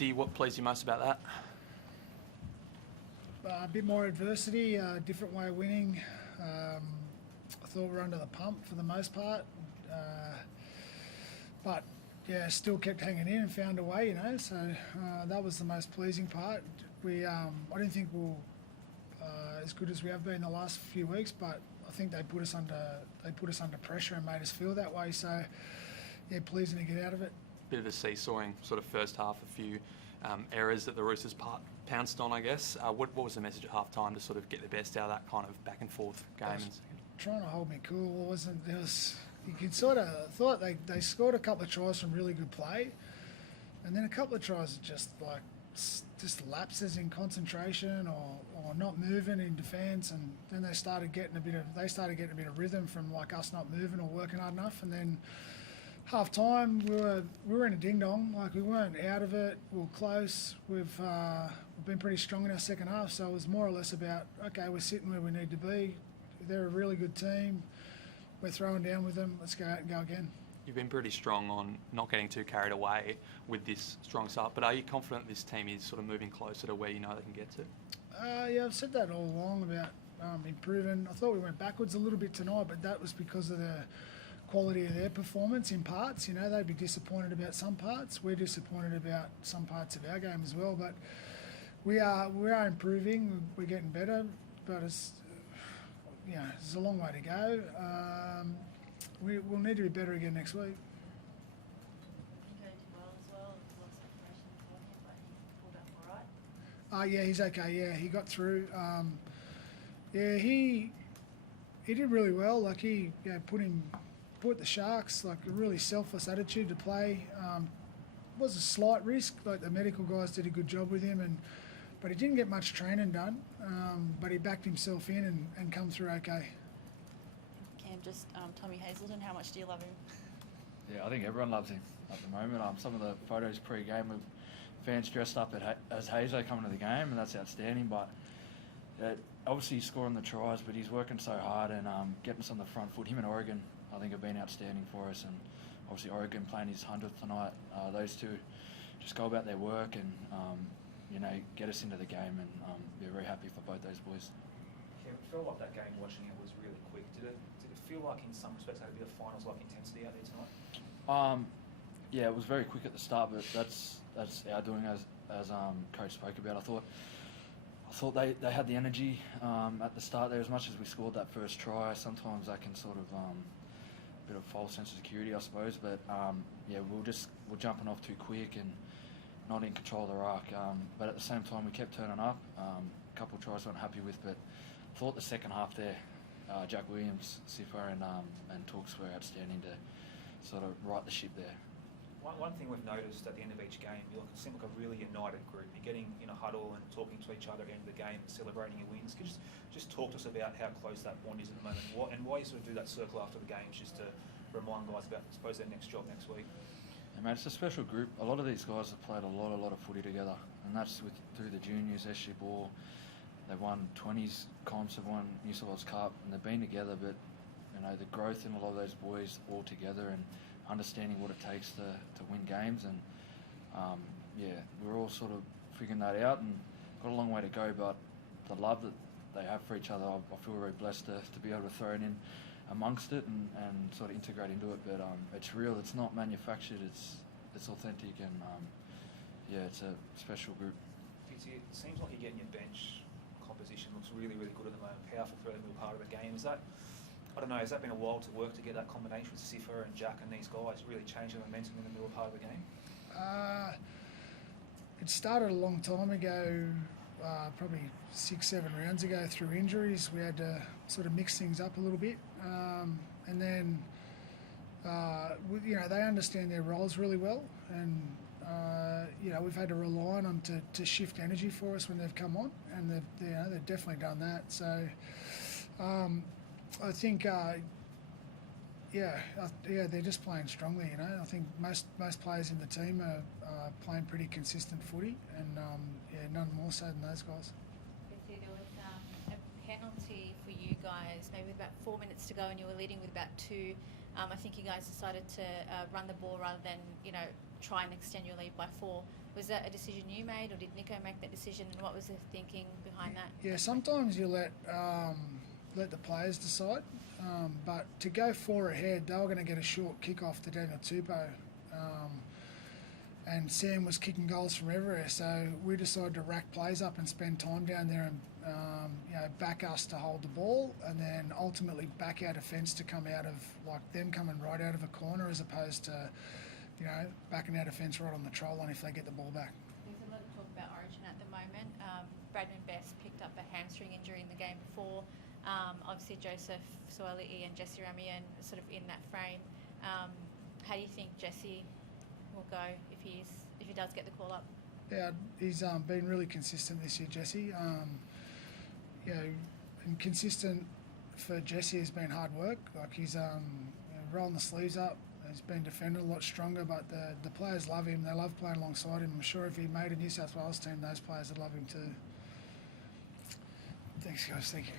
Fitzy, what pleased you most about that? A bit more adversity, a different way of winning. I thought we were under the pump for the most part, but yeah, still kept hanging in and found a way, you know. So that was the most pleasing part. I didn't think we were as good as we have been the last few weeks, but I think they put us under pressure and made us feel that way. So yeah, pleasing to get out of it. Bit of a seesawing sort of first half, a few errors that the Roosters pounced on, I guess. What was the message at half time to sort of get the best out of that kind of back and forth game? Trying to hold me cool. You could sort of thought they scored a couple of tries from really good play, and then a couple of tries just lapses in concentration or not moving in defence, and then they started getting a bit of rhythm from like us not moving or working hard enough, and then half time we were in a ding dong, like we weren't out of it, we were close. We've been pretty strong in our second half, so it was more or less about, okay, we're sitting where we need to be. They're a really good team. We're throwing down with them. Let's go out and go again. You've been pretty strong on not getting too carried away with this strong start, but are you confident this team is sort of moving closer to where you know they can get to? Yeah, I've said that all along about improving. I thought we went backwards a little bit tonight, but that was because of the quality of their performance in parts. You know, they'd be disappointed about some parts. We're disappointed about some parts of our game as well, but we are improving. We're getting better, but there's a long way to go. We'll need to be better again next week. Yeah, he's okay. Yeah, he got through. He did really well. Like he put the Sharks like a really selfless attitude to play. Was a slight risk. Like the medical guys did a good job with him, but he didn't get much training done. But he backed himself in and come through okay. Cam, just Tommy Hazelton, how much do you love him? Yeah, I think everyone loves him at the moment. Some of the photos pre-game with fans dressed up as Hazo coming to the game, and that's outstanding. But obviously he's scoring the tries, but he's working so hard and getting us on the front foot. Him and Oregon, I think, have been outstanding for us, and obviously Oregon playing his 100th tonight. Those two just go about their work and get us into the game, and we're very happy for both those boys. Yeah, it felt like that game, watching it, was really quick. Did it feel like in some respects had a bit of finals-like intensity out there tonight? Yeah, it was very quick at the start, but that's our doing, as Coach spoke about. I thought they had the energy at the start there. As much as we scored that first try, sometimes that can sort of bit of false sense of security, I suppose. But we're jumping off too quick and not in control of the ruck. But at the same time, we kept turning up. A couple of tries I wasn't happy with, but I thought the second half there, Jack Williams, Sifa and Tooks were outstanding to sort of right the ship there. One thing we've noticed at the end of each game, you seem like a really united group. You're getting in a huddle and talking to each other at the end of the game, celebrating your wins. Could you just talk to us about how close that bond is at the moment, and why you sort of do that circle after the games, just to remind guys about, I suppose, their next job next week? Yeah, mate, it's a special group. A lot of these guys have played a lot of footy together, and that's through the juniors, SG Ball. They've won 20s comps, they've won New South Wales Cup, and they've been together. But the growth in a lot of those boys all together and understanding what it takes to win games, and we're all sort of figuring that out and got a long way to go, but the love that they have for each other, I feel very blessed to be able to throw it in amongst it and sort of integrate into it. But it's real, it's not manufactured, it's authentic, and it's a special group. It seems like you're getting your bench composition looks really, really good at the moment, powerful through the middle part of the game. Has that been a while to work to get that combination with Sifa and Jack and these guys, really change the momentum in the middle part of the game? It started a long time ago, probably 6-7 rounds ago through injuries. We had to sort of mix things up a little bit. And then, they understand their roles really well. And, we've had to rely on them to shift energy for us when they've come on. And they've definitely done that. So, I think, they're just playing strongly. I think most players in the team are playing pretty consistent footy, and none more so than those guys. There was a penalty for you guys, maybe with about 4 minutes to go, and you were leading with about 2. I think you guys decided to run the ball rather than try and extend your lead by 4. Was that a decision you made, or did Nico make that decision, and what was the thinking behind that? Yeah, sometimes you let the players decide, but to go 4 ahead, they were going to get a short kick off to Daniel Tupou, and Sam was kicking goals from everywhere. So we decided to rack plays up and spend time down there and back us to hold the ball, and then ultimately back our defence to come out of like them coming right out of a corner as opposed to backing our defence right on the troll line if they get the ball back. There's a lot of talk about Origin at the moment. Bradman Best picked up a hamstring injury in the game before. Obviously Joseph Soali'i and Jesse Ramian sort of in that frame. How do you think Jesse will go if he does get the call up? Yeah, he's been really consistent this year, Jesse. And consistent for Jesse has been hard work. Like he's rolling the sleeves up. He's been defending a lot stronger, but the players love him. They love playing alongside him. I'm sure if he made a New South Wales team, those players would love him too. Thanks, guys. Thank you.